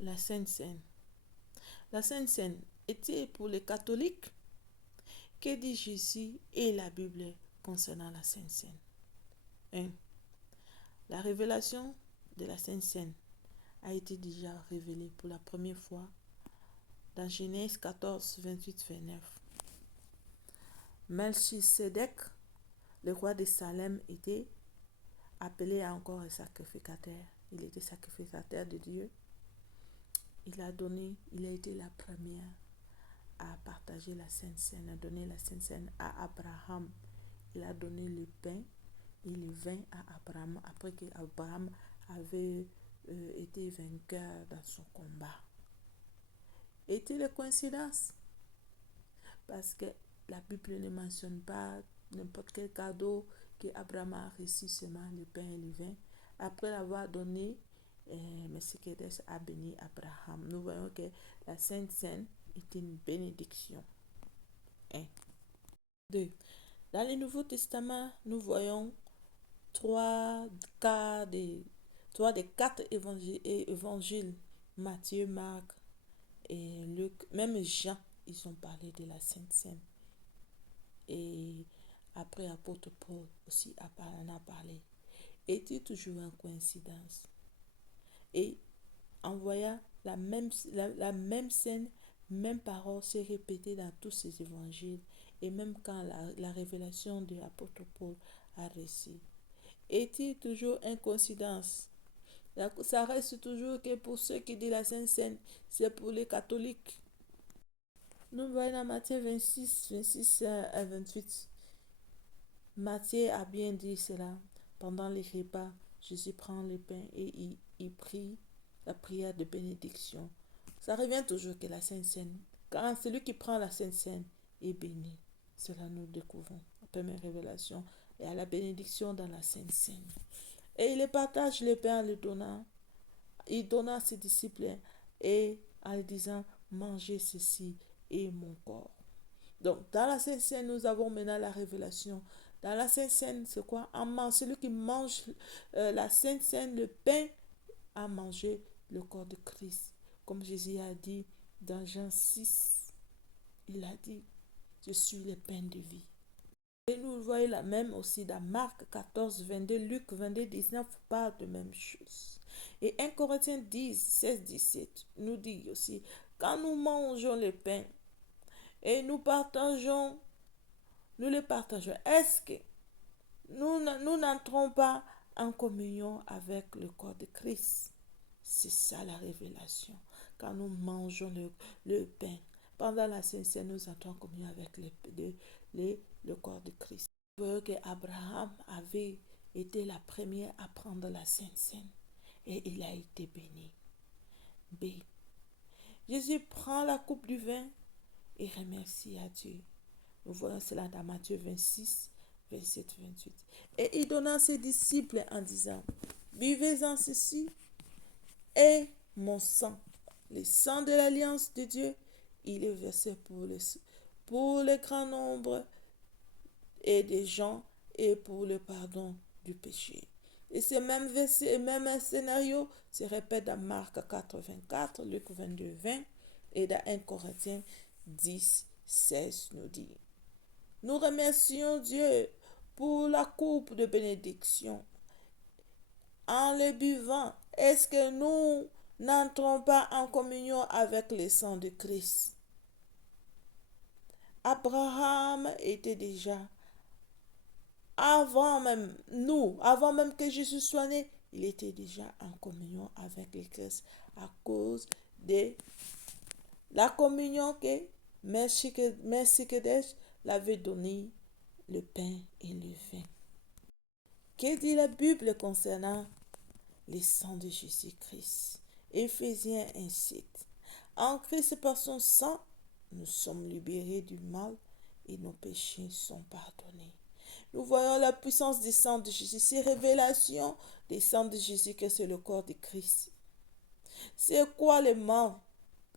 La Sainte Seine. La Sainte Seine était pour les catholiques. Que dit Jésus et la Bible concernant la Sainte Seine? 1. La révélation de la Sainte Seine a été déjà révélée pour la première fois dans Genèse 14, 28-29. Melchisedec, le roi de Salem, était appelé encore un sacrificateur. Il était sacrificateur de Dieu. Il a été la première à partager la Sainte Seine, a donné la Sainte Seine à Abraham. Il a donné le pain et le vin à Abraham après qu'Abraham avait été vainqueur dans son combat. Est-il une coïncidence? Parce que la Bible ne mentionne pas n'importe quel cadeau qu'Abraham a reçu, seulement le pain et le vin. Après l'avoir donné, Melchisedec a béni Abraham. Nous voyons que la Sainte Seine est une bénédiction. 1. 2. Dans le Nouveau Testament, nous voyons trois des quatre évangiles, Matthieu, Marc et Luc, même Jean, ils ont parlé de la Sainte Seine. Et après, l'apôtre Paul aussi en a parlé. Est-il toujours une coïncidence? Et en voyant la même scène, même parole s'est répétée dans tous ces évangiles, et même quand la révélation de l'apôtre Paul a reçu. Est-il toujours une coïncidence? Ça reste toujours que pour ceux qui disent la Sainte Seine, c'est pour les catholiques. Nous voyons dans Matthieu 26 à 28. Matthieu a bien dit cela. Pendant les repas, Jésus prend le pain et il prie la prière de bénédiction. Ça revient toujours que la Sainte Seine, quand celui qui prend la Sainte Seine est béni. Cela nous découvrons. La première révélation et à la bénédiction dans la Sainte Seine. Et il partage le pain en le donnant. Il donna à ses disciples et en disant, mangez ceci et mon corps. Donc, dans la Sainte Seine, nous avons maintenant la révélation. Dans la Sainte Seine, c'est quoi? Celui qui mange la Sainte Seine, le pain, a mangé le corps de Christ. Comme Jésus a dit dans Jean 6, il a dit, je suis le pain de vie. Et nous voyons la même aussi dans Marc 14, 22, Luc 22, 19, parle de même chose. Et 1 Corinthiens 10, 16, 17 nous dit aussi, quand nous mangeons le pain et nous le partageons, est-ce que nous n'entrons pas en communion avec le corps de Christ? C'est ça la révélation. Quand nous mangeons le pain, pendant la Sainte Seine, nous entrons en communion avec le corps de Christ. Vous voyez qu'Abraham avait été la première à prendre la Sainte Seine et il a été béni. B. Jésus prend la coupe du vin et remercie à Dieu. Nous voyons cela dans Matthieu 26, 27, 28. Et il donna à ses disciples en disant, buvez-en ceci et mon sang, le sang de l'alliance de Dieu, il est versé pour le grand nombre et des gens et pour le pardon du péché. Et ce même scénario se répète dans Marc 4, 24, Luc 22, 20 et dans 1 Corinthiens 10, 16 nous dit. Nous remercions Dieu pour la coupe de bénédiction. En le buvant, est-ce que nous n'entrons pas en communion avec le sang de Christ? Abraham était déjà, avant même que Jésus soit né, il était déjà en communion avec le Christ à cause de la communion que Melchisedec l'avait donné, le pain et le vin. Que dit la Bible concernant le sang de Jésus-Christ? Éphésiens 1:7. En Christ, par son sang, nous sommes libérés du mal et nos péchés sont pardonnés. Nous voyons la puissance du sang de Jésus, ces révélations du sang de Jésus que c'est le corps de Christ. C'est quoi le mal?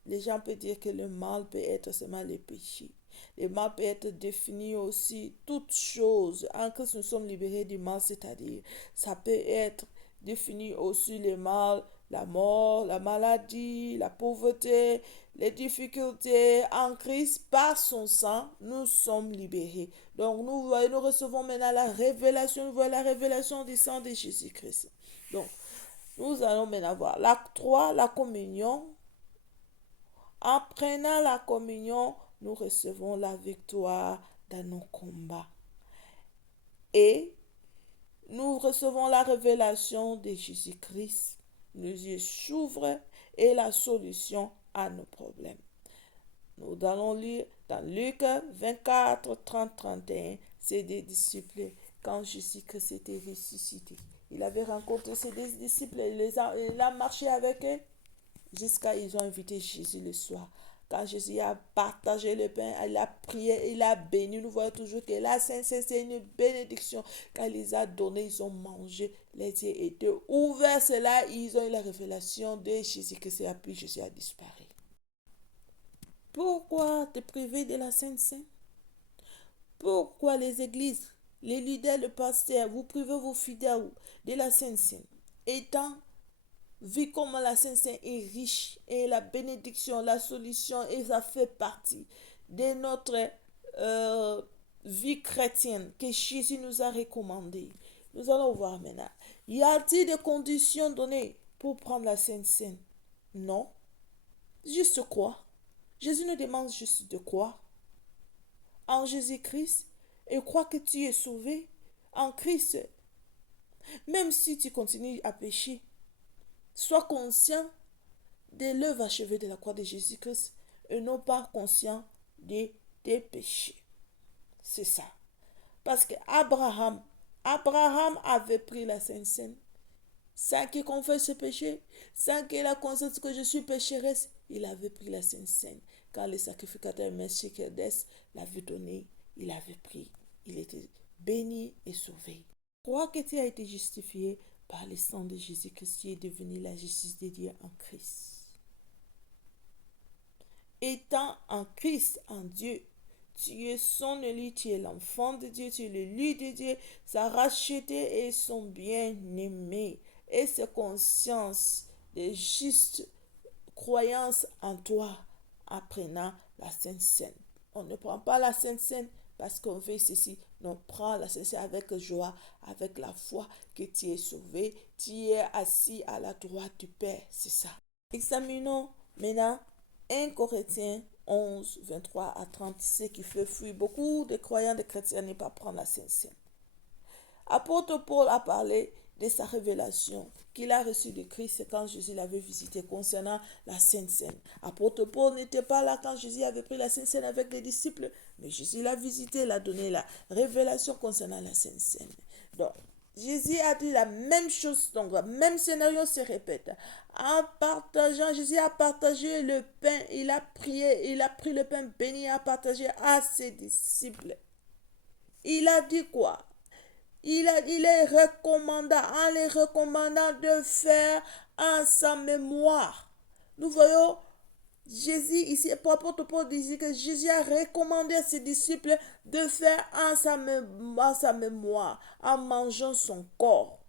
Les gens peuvent dire que le mal peut être seulement le péché. Le mal peut être défini aussi toutes choses. En Christ, nous sommes libérés du mal, c'est-à-dire, ça peut être défini aussi le mal la mort, la maladie, la pauvreté, les difficultés en Christ, par son sang, nous sommes libérés. Donc nous recevons maintenant la révélation, nous voyons la révélation du sang de Jésus-Christ. Donc, nous allons maintenant voir l'acte 3, la communion. En prenant la communion, nous recevons la victoire dans nos combats. Et nous recevons la révélation de Jésus-Christ. Nos yeux s'ouvrent et la solution à nos problèmes. Nous allons lire dans Luc 24, 30, 31. C'est des disciples quand Jésus-Christ était ressuscité. Il avait rencontré ses disciples, il a marché avec eux jusqu'à ils ont invité Jésus le soir. Quand Jésus a partagé le pain, il a prié, il a béni. Nous voyons toujours que la Sainte Seine, c'est une bénédiction. Quand il les a donnés, ils ont mangé. Les yeux étaient ouverts. C'est là ils ont eu la révélation de Jésus que c'est puis Jésus a disparu. Pourquoi te priver de la Sainte Seine? Pourquoi les églises, les leaders, le pasteur, vous privez vos fidèles de la Sainte Seine? Étant vu comment la Sainte Seine est riche et la bénédiction, la solution, et ça fait partie de notre vie chrétienne que Jésus nous a recommandé. Nous allons voir maintenant. Y a-t-il des conditions données pour prendre la Sainte Seine? Non. Juste quoi? Jésus nous demande juste de croire en Jésus-Christ et croire que tu es sauvé en Christ. Même si tu continues à pécher, sois conscient de l'œuvre achevée de la croix de Jésus-Christ et non pas conscient de tes péchés. C'est ça. Parce que Abraham avait pris la Sainte Seine sans qu'il confesse ses péchés, sans qu'il ait conscience que je suis pécheresse. Il avait pris la Sainte Seine. Quand le sacrificateur Melchizedek l'avait donné, il avait pris. Il était béni et sauvé. Crois que tu as été justifié par le sang de Jésus-Christ, tu es devenu la justice de Dieu en Christ. Étant en Christ, en Dieu, tu es son élu, tu es l'enfant de Dieu, tu es l'élu de Dieu, sa racheté et son bien-aimé. Et cette conscience de juste croyance en toi, apprenant la Sainte Seine. On ne prend pas la Sainte Seine parce qu'on veut ceci. Non, prends la Sainte Seine avec joie, avec la foi que tu es sauvé, tu es assis à la droite du Père. C'est ça. Examinons maintenant 1 Corinthiens 11, 23 à 30, ce qui fait fuir beaucoup de croyants, de chrétiens, ne pas prendre la Sainte Seine. Apôtre Paul a parlé de sa révélation qu'il a reçue de Christ quand Jésus l'avait visité concernant la Sainte Seine. Apôtre Paul n'était pas là quand Jésus avait pris la Sainte Seine avec les disciples, mais Jésus l'a visité, il a donné la révélation concernant la Sainte Seine. Donc, Jésus a dit la même chose, donc le même scénario se répète. En partageant, Jésus a partagé le pain, il a prié, il a pris le pain béni, et a partagé à ses disciples. Il a dit quoi? Il est recommandant, en les recommandant de faire en sa mémoire. Nous voyons Jésus ici, l'apôtre Paul dit que Jésus a recommandé à ses disciples de faire en sa mémoire, en mangeant son corps.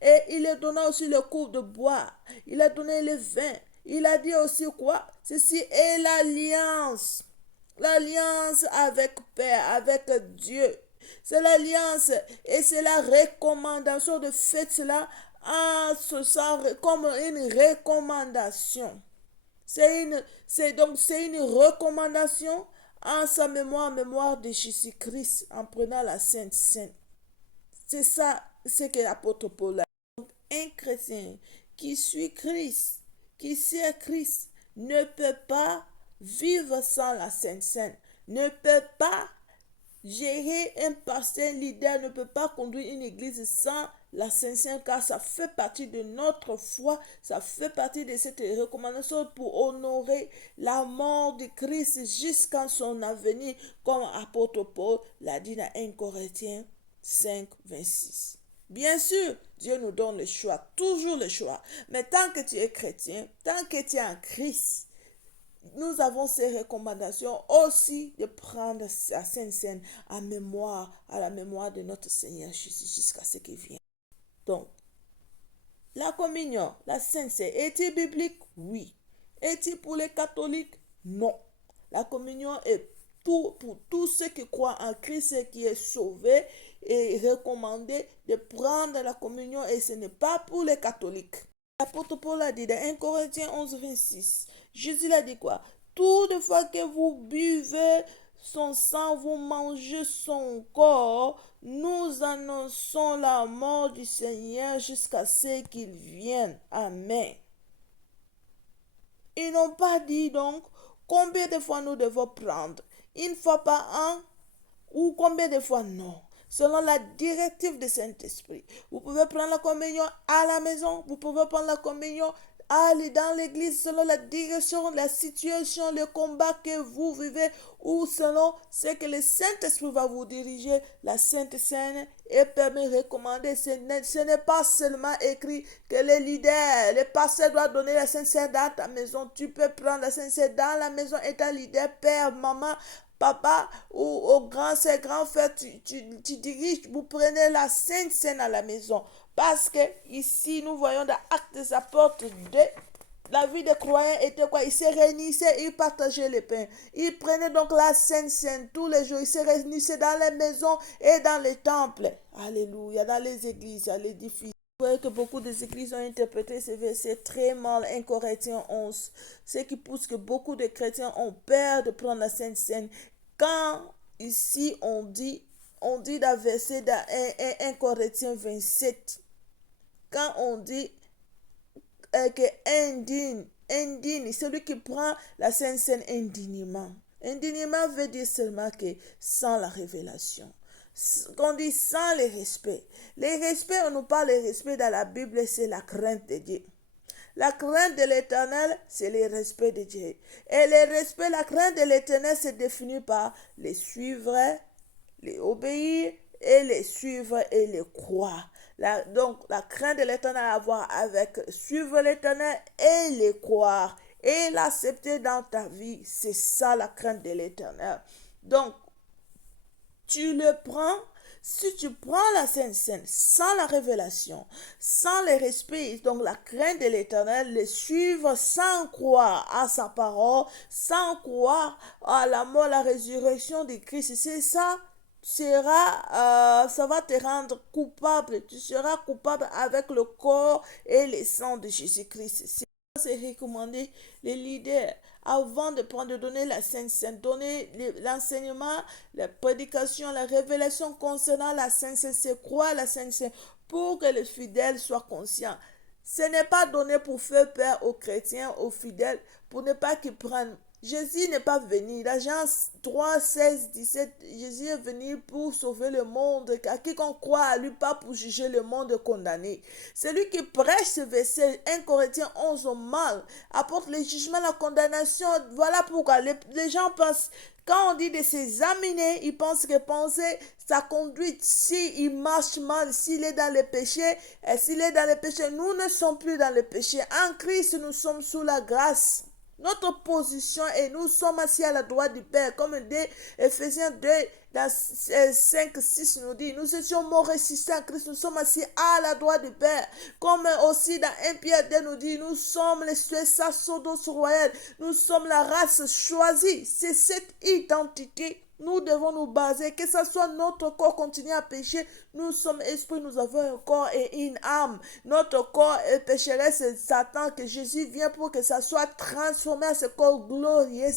Et il leur donna aussi le coup de boire. Il a donné le vin. Il a dit aussi quoi? Ceci est l'alliance. L'alliance avec Père, avec Dieu. C'est l'alliance et c'est la recommandation de faire cela en se sent comme une recommandation. C'est une recommandation en sa mémoire de Jésus-Christ en prenant la Sainte Seine. C'est ça ce que l'apôtre Paul a. Donc, un chrétien qui suit Christ, qui sert Christ, ne peut pas vivre sans la Sainte Seine, ne peut pas gérer un pasteur, leader, ne peut pas conduire une église sans la Sainte Seine, car ça fait partie de notre foi, ça fait partie de cette recommandation pour honorer la mort de Christ jusqu'à son avenir, comme apôtre Paul l'a dit dans 1 Corinthiens 5, 26. Bien sûr, Dieu nous donne le choix, toujours le choix. Mais tant que tu es chrétien, tant que tu es en Christ, nous avons ces recommandations aussi de prendre la Sainte Seine à la mémoire de notre Seigneur Jésus jusqu'à ce qu'il vienne. Donc, La communion, la Sainte Seine, est-il biblique? Oui. Est-il pour les catholiques? Non. La communion est pour tous ceux qui croient en Christ et qui est sauvé et recommandé de prendre la communion, et ce n'est pas pour les catholiques. L'apôtre Paul a dit dans 1 Corinthiens 11, 26, Jésus a dit quoi? Toutefois que vous buvez son sang, vous mangez son corps, nous annonçons la mort du Seigneur jusqu'à ce qu'il vienne. Amen. Ils n'ont pas dit donc combien de fois nous devons prendre. Une fois par an ou combien de fois? Non. Selon la directive du Saint-Esprit. Vous pouvez prendre la communion à la maison, vous pouvez prendre la communion dans l'église selon la direction, la situation, le combat que vous vivez, ou selon ce que le Saint-Esprit va vous diriger. La Sainte Seine est permis, recommandée. Ce n'est pas seulement écrit que les leaders, les pasteurs doivent donner la Sainte Seine dans ta maison. Tu peux prendre la Sainte Seine dans la maison et ta leader, père, maman, papa ou au grand frère, tu diriges, vous prenez la Sainte Seine à la maison. Parce que ici, nous voyons dans Actes des Apôtres 2, la vie des croyants était quoi? Ils se réunissaient, ils partageaient les pains. Ils prenaient donc la Sainte Seine tous les jours. Ils se réunissaient dans les maisons et dans les temples. Alléluia, dans les églises, à l'édifice. Vous voyez que beaucoup des églises ont interprété ces versets très mal. 1 Corinthiens 11. Ce qui pousse que beaucoup de chrétiens ont peur de prendre la Sainte Seine. Quand ici on dit dans verset dans 1 Corinthiens 27, quand on dit que indigne, celui qui prend la Sainte Seine indignement. Indignement veut dire seulement que sans la révélation. Qu'on dit sans le respect. Les respects, on nous parle de respect dans la Bible, c'est la crainte de Dieu. La crainte de l'Éternel, c'est le respect de Dieu. Et le respect, la crainte de l'Éternel, c'est défini par les suivre, les obéir, et les suivre et les croire. Donc, la crainte de l'Éternel a à voir avec suivre l'Éternel et les croire et l'accepter dans ta vie. C'est ça la crainte de l'Éternel. Donc, tu le prends. Si tu prends la Sainte Seine sans la révélation, sans le respect, donc la crainte de l'Éternel, le suivre sans croire à sa parole, sans croire à la mort, la résurrection de Christ, c'est ça. Ça va te rendre coupable. Tu seras coupable avec le corps et le sang de Jésus-Christ. C'est recommandé les leaders avant de donner la Sainte Seine, donner l'enseignement, la prédication, la révélation concernant la Sainte Seine, c'est quoi la Sainte Seine, pour que les fidèles soient conscients. Ce n'est pas donné pour faire peur aux chrétiens, aux fidèles, pour ne pas qu'ils prennent. Jésus n'est pas venu. Dans Jean 3, 16, 17, Jésus est venu pour sauver le monde. À quiconque croit à lui, pas pour juger le monde condamné. Celui qui prêche ce verset, 1 Corinthiens 11, au mal, apporte le jugement, la condamnation. Voilà pourquoi les gens pensent, quand on dit de s'examiner, ils pensent que penser sa conduite, s'il marche mal, s'il est dans le péché, nous ne sommes plus dans le péché. En Christ, nous sommes sous la grâce. Notre position et nous sommes assis à la droite du Père, comme dit Ephésiens 2, dans 5, 6 nous dit, nous étions morts ressuscités en Christ, nous sommes assis à la droite du Père, comme aussi dans 1 Pierre 2 nous dit, nous sommes les sacerdoces royaux, nous sommes la race choisie. C'est cette identité. Nous devons nous baser, que ce soit notre corps continue à pécher, nous sommes esprits, nous avons un corps et une âme. Notre corps est pécheresse, c'est Satan, que Jésus vient pour que ça soit transformé à ce corps glorieux.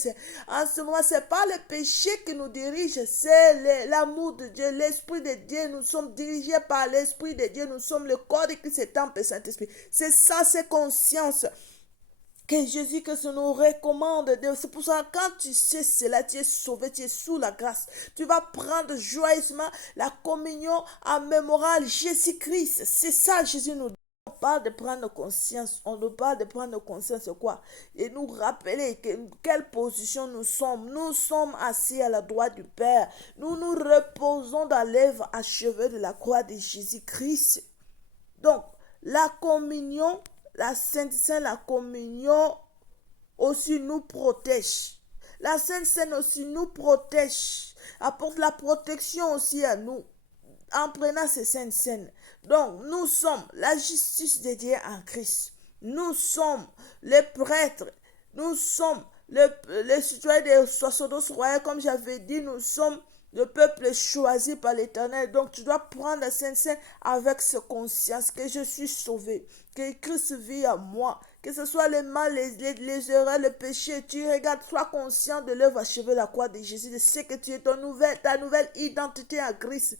En ce moment, ce n'est pas le péché qui nous dirige, c'est l'amour de Dieu, l'Esprit de Dieu. Nous sommes dirigés par l'Esprit de Dieu, nous sommes le corps de Christ et Temple et Saint-Esprit. C'est ça, c'est conscience que Jésus que ça nous recommande. C'est pour ça que quand tu sais cela, tu es sauvé, tu es sous la grâce. Tu vas prendre joyeusement la communion en mémoire Jésus-Christ. C'est ça Jésus nous dit. On parle de prendre conscience. On nous parle de prendre conscience de quoi? Et nous rappeler quelle position nous sommes. Nous sommes assis à la droite du Père. Nous nous reposons dans l'œuvre achevée de la croix de Jésus-Christ. Donc, la communion, la Sainte Seine, la communion aussi nous protège. La Sainte Seine aussi nous protège. Apporte la protection aussi à nous. En prenant ces Saintes Seines. Donc, nous sommes la justice de Dieu en Christ. Nous sommes les prêtres. Nous sommes les citoyens des sacerdoces royaux, comme j'avais dit, nous sommes le peuple choisi par l'Éternel. Donc, tu dois prendre la Sainte Seine avec cette conscience que je suis sauvé, que Christ vit en moi, que ce soit les mal, les erreurs, le péché. Tu regardes, sois conscient de l'œuvre achevée la croix de Jésus, de ce que tu es, ta nouvelle identité en Christ.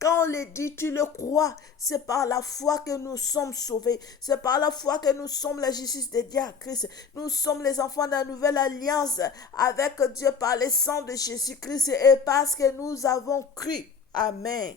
Quand on le dit, tu le crois. C'est par la foi que nous sommes sauvés. C'est par la foi que nous sommes la justice de Dieu en Christ. Nous sommes les enfants de la nouvelle alliance avec Dieu par le sang de Jésus-Christ et parce que nous avons cru. Amen.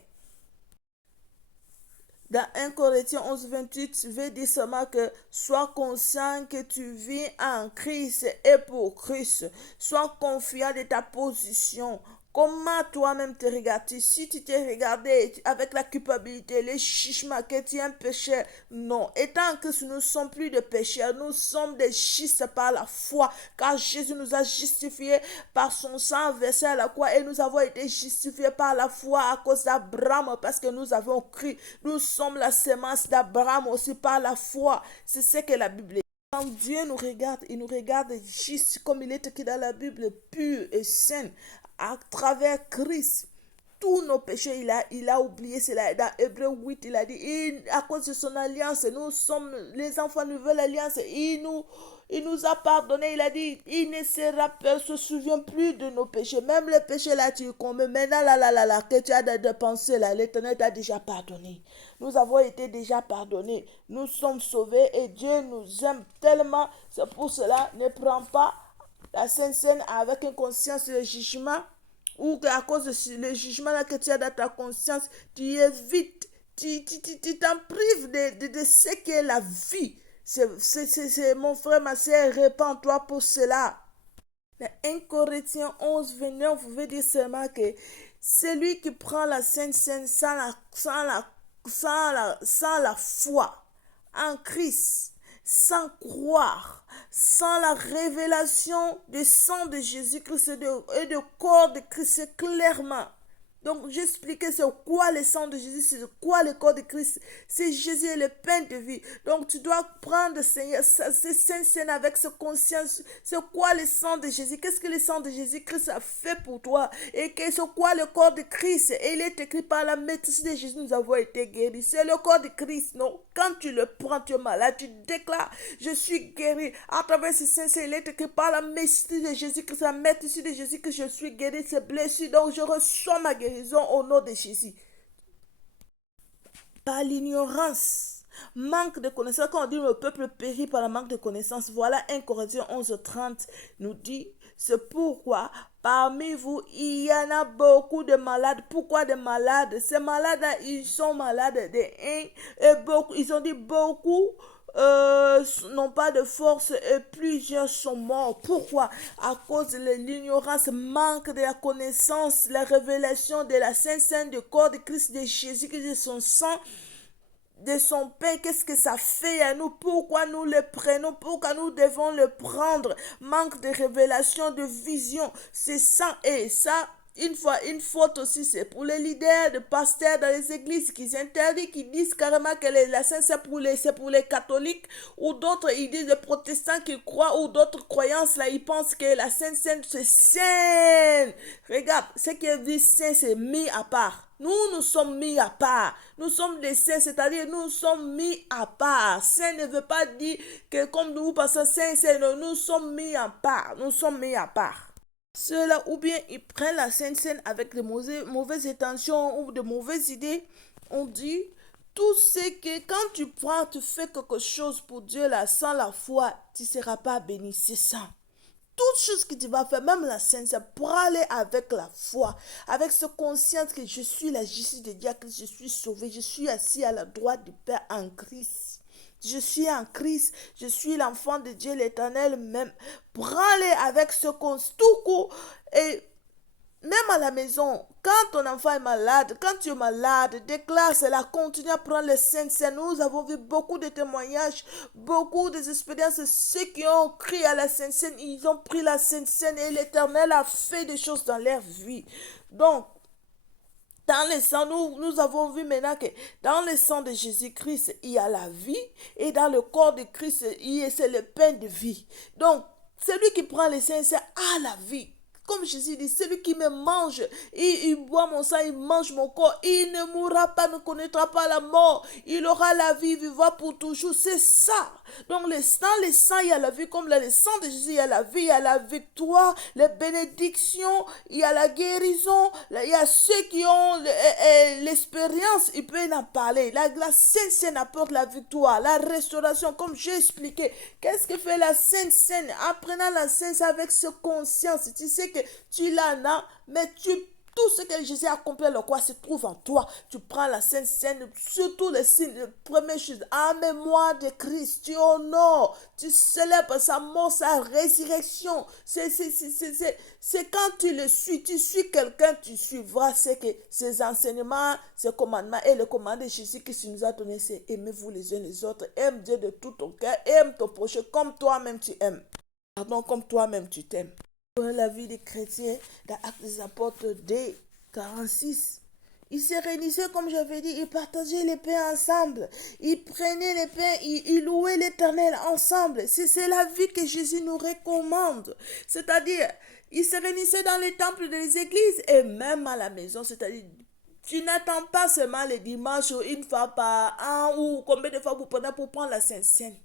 Dans 1 Corinthiens 11, 28, je vais dire seulement que sois conscient que tu vis en Christ et pour Christ. Sois confiant de ta position. Comment toi-même te regardes-tu? Si tu t'es regardé avec la culpabilité, les chichements, que tu es un pécheur, non. Étant que nous ne sommes plus de pécheurs, nous sommes des justes par la foi, car Jésus nous a justifiés par son sang versé à la croix et nous avons été justifiés par la foi à cause d'Abraham parce que nous avons cru. Nous sommes la semence d'Abraham aussi par la foi. C'est ce que la Bible dit. Quand Dieu nous regarde, il nous regarde juste comme il est écrit dans la Bible, pur et saint. À travers Christ, tous nos péchés, il a oublié cela. Dans Hébreu 8, il a dit, à cause de son alliance, nous sommes les enfants de nouvelle alliance. Il nous a pardonné. Il a dit, il ne se souvient plus de nos péchés. Même les péchés là, tu commets. Maintenant, que tu as de penser là, l'Éternel t'a déjà pardonné. Nous avons été déjà pardonnés. Nous sommes sauvés et Dieu nous aime tellement. C'est pour cela, ne prends pas la Sainte Seine avec une conscience de jugement ou à cause de le jugement là que tu as dans ta conscience, tu évites, tu t'en prives de ce qu'est la vie. C'est mon frère, ma soeur, répands-toi pour cela. Dans 1 Corinthiens 11, 29, vous pouvez dire seulement que celui qui prend la Sainte Seine sans la foi en Christ, sans croire, sans la révélation du sang de Jésus-Christ et du corps de Christ clairement. Donc, j'expliquais c'est quoi le sang de Jésus, c'est quoi le corps de Christ. C'est Jésus et le pain de vie. Donc, tu dois prendre, Seigneur, ces saints scènes avec cette conscience. C'est quoi le sang de Jésus? Qu'est-ce que le sang de Jésus-Christ a fait pour toi? Et c'est quoi le corps de Christ? Et il est écrit par la maîtrise de Jésus, nous avons été guéris. C'est le corps de Christ, non? Quand tu le prends, tu es malade, tu déclares, je suis guéri. À travers ce saint, il est écrit par la maîtrise de Jésus-Christ, la maîtrise de Jésus que je suis guéri, c'est blessé. Donc, je reçois ma guérison au nom de Jésus. Par l'ignorance, manque de connaissance, quand on dit le peuple périt par le manque de connaissance, voilà 1 Corinthiens 11, 30 nous dit, c'est pourquoi parmi vous, il y en a beaucoup de malades. Pourquoi des malades? Ces malades-là, ils sont malades de et beaucoup, ils ont dit beaucoup n'ont pas de force et plusieurs sont morts. Pourquoi? À cause de l'ignorance, manque de la connaissance, la révélation de la Sainte Seine du corps de Christ, de Jésus, de son sang, de son pain. Qu'est-ce que ça fait à nous? Pourquoi nous le prenons? Pourquoi nous devons le prendre? Manque de révélation, de vision. C'est ça et ça. Une faute aussi, c'est pour les leaders de pasteurs dans les églises qui interdisent, qui disent carrément que la Sainte c'est pour les catholiques, ou d'autres, ils disent les protestants qui croient, ou d'autres croyances, là, ils pensent que la Sainte c'est sainte. Regarde, ce qui est dit saint, c'est mis à part. Nous sommes mis à part. Nous sommes des saints, c'est-à-dire nous sommes mis à part. Saint ne veut pas dire que comme nous passons saint, nous sommes mis à part. Nous sommes mis à part. Ceux-là, ou bien ils prennent la Sainte Seine avec de mauvaises intentions ou de mauvaises idées. On dit, tout ce que quand tu prends, tu fais quelque chose pour Dieu là, sans la foi, tu ne seras pas béni. C'est ça. Toute chose que tu vas faire, même la Sainte Seine, pour aller avec la foi, avec ce conscience que je suis la justice de Dieu, que je suis sauvé, je suis assis à la droite du Père en Christ. Je suis en Christ, je suis l'enfant de Dieu l'Éternel même. Prends-les avec ce tout coup. Et même à la maison, quand ton enfant est malade, quand tu es malade, déclare cela, continue à prendre les saints. Nous avons vu beaucoup de témoignages, beaucoup d'expériences. Ceux qui ont crié à la Sainte Seine, ils ont pris la Sainte Seine et l'Éternel a fait des choses dans leur vie. Donc, Dans le sang, nous avons vu maintenant que dans le sang de Jésus-Christ, il y a la vie. Et dans le corps de Christ, c'est le pain de vie. Donc, celui qui prend le Saint a la vie. Comme Jésus dit, celui qui me mange, il boit mon sang, il mange mon corps, il ne mourra pas, ne connaîtra pas la mort. Il aura la vie, il vivra pour toujours. C'est ça. Donc, dans le sang, il y a la vie. Comme dans le sang de Jésus, il y a la vie, il y a la victoire, les bénédictions, il y a la guérison. Il y a ceux qui ont l'expérience, ils peuvent en parler. La Sainte Seine apporte la victoire, la restauration, comme j'ai expliqué. Qu'est-ce que fait la Sainte Seine? En prenant la Sainte Seine avec ce conscience, tu sais que tu l'en as, mais tout ce que Jésus a accompli le croix se trouve en toi. Tu prends la Sainte Seine, surtout les signes, la première chose, en mémoire de Christ, tu honores, tu célèbres sa mort, sa résurrection. C'est quand tu le suis, tu suis quelqu'un, tu suivras, c'est que ses enseignements, ses commandements et le commandement de Jésus qui nous a donné, c'est aimez-vous les uns les autres, aime Dieu de tout ton cœur, aime ton prochain comme toi-même tu aimes. Pardon, comme toi-même tu t'aimes. La vie des chrétiens, dans Actes des Apôtres D 46. Ils se réunissaient, comme j'avais dit, ils partageaient les pains ensemble. Ils prenaient les pains, ils louaient l'Éternel ensemble. C'est la vie que Jésus nous recommande. C'est-à-dire, ils se réunissaient dans les temples des églises et même à la maison. C'est-à-dire, tu n'attends pas seulement les dimanches ou une fois par an ou combien de fois vous prenez pour prendre la Sainte Seine.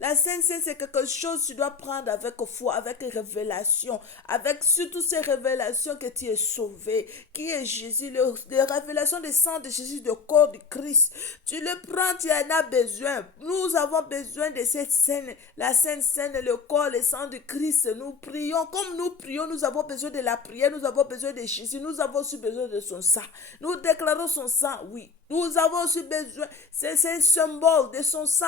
La Sainte Seine, c'est quelque chose que tu dois prendre avec foi, avec révélation, avec surtout ces révélations que tu es sauvé, qui est Jésus, les révélations du sang de Jésus, du corps de Christ. Tu le prends, tu en as besoin. Nous avons besoin de cette scène, la Sainte Seine, le corps, le sang de Christ. Nous prions, comme nous prions, nous avons besoin de la prière, nous avons besoin de Jésus, nous avons aussi besoin de son sang. Nous déclarons son sang, oui. Nous avons aussi besoin, c'est un symbole de son sang.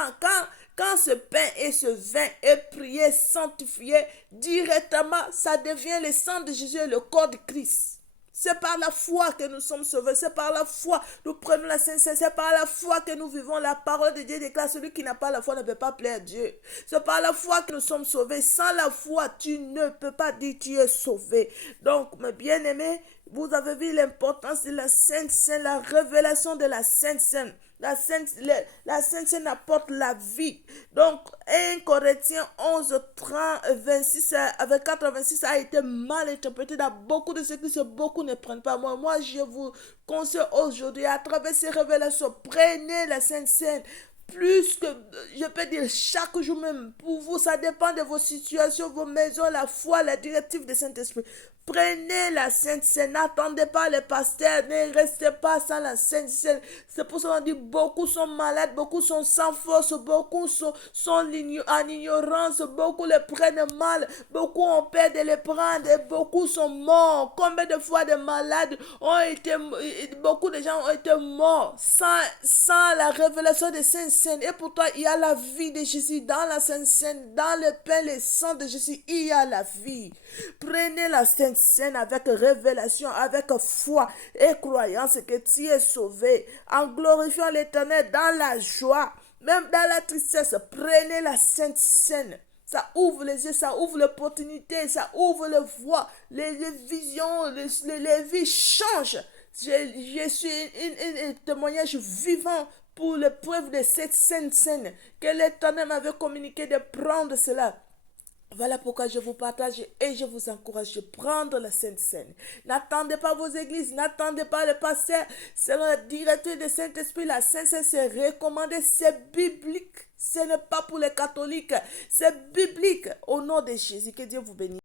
Quand ce pain et ce vin est prié, sanctifié, directement, ça devient le sang de Jésus et le corps de Christ. C'est par la foi que nous sommes sauvés. C'est par la foi que nous prenons la Sainte Seine. C'est par la foi que nous vivons. La parole de Dieu déclare, celui qui n'a pas la foi ne peut pas plaire à Dieu. C'est par la foi que nous sommes sauvés. Sans la foi, tu ne peux pas dire que tu es sauvé. Donc, mes bien-aimés, vous avez vu l'importance de la Sainte Seine, la révélation de la Sainte Seine. La Sainte Seine apporte la vie. Donc, 1 Corinthiens 11, 30, 26, avec 4 à 26 a été mal interprété dans beaucoup de ce que beaucoup ne prennent pas. Moi, je vous conseille aujourd'hui, à travers ces révélations, prenez la Sainte Seine. Plus que, je peux dire, chaque jour même, pour vous, ça dépend de vos situations, vos maisons, la foi, la directive du Saint-Esprit. Prenez la Sainte Seine, n'attendez pas les pasteurs, ne restez pas sans la Sainte Seine. C'est pour ça qu'on dit beaucoup sont malades, beaucoup sont sans force, beaucoup sont en ignorance, beaucoup les prennent mal, beaucoup ont peur de les prendre et beaucoup sont morts. Combien de fois de malades ont été, beaucoup de gens ont été morts sans la révélation de Sainte Seine. Et pourtant, il y a la vie de Jésus dans la Sainte Seine, dans le pain, le sang de Jésus, il y a la vie. Prenez la Sainte Seine avec révélation, avec foi et croyance que tu es sauvé, en glorifiant l'Éternel dans la joie, même dans la tristesse. Prenez la Sainte Seine. Ça ouvre les yeux, ça ouvre l'opportunité, ça ouvre les voies, les visions, les vies changent. Je suis un témoignage vivant pour le preuve de cette Sainte Seine que l'Éternel m'avait communiqué de prendre cela. Voilà pourquoi je vous partage et je vous encourage de prendre la Sainte Seine. N'attendez pas vos églises, n'attendez pas le pasteur. Selon la directive du Saint-Esprit, la Sainte Seine c'est recommandé, c'est biblique. Ce n'est pas pour les catholiques, c'est biblique. Au nom de Jésus, que Dieu vous bénisse.